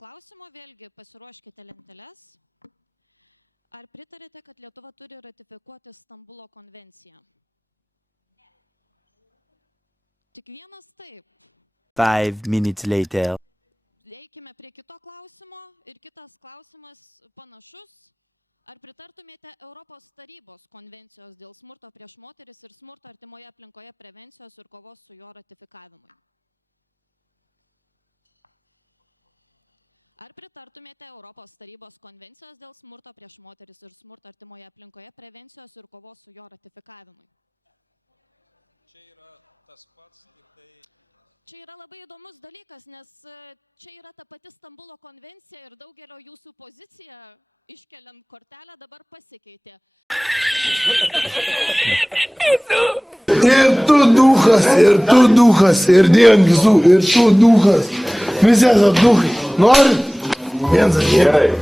klausimo, vėlgi pasiruoškite lenteles. Ar pritarėte, kad Lietuva turi ratifikuoti Stambulo konvenciją? Tik vienas taip. 5 minutes later. Eikime prie kito klausimo ir kitas klausimas panašus. Ar pritartumėte Europos tarybos konvencijos dėl smurto prieš moteris ir smurto artimoje aplinkoje prevencijos ir kovos su jo ratifikavimui? Ar pritartumėte Europos tarybos konvencijos dėl smurto prieš moteris ir smurto artimoje aplinkoje prevencijos ir kovos su jo ratifikavimui? Čia yra tas pats, tik tai... Čia yra labai įdomus dalykas, nes čia yra ta pati Stambulo konvencija ir daugelio jūsų pozicija, iškeliant kortelę, dabar pasikeitė. Ir tu duhas, ir dėjom visų, ir tu duhas. Visi esat duhai. Norit? Viens, gerai.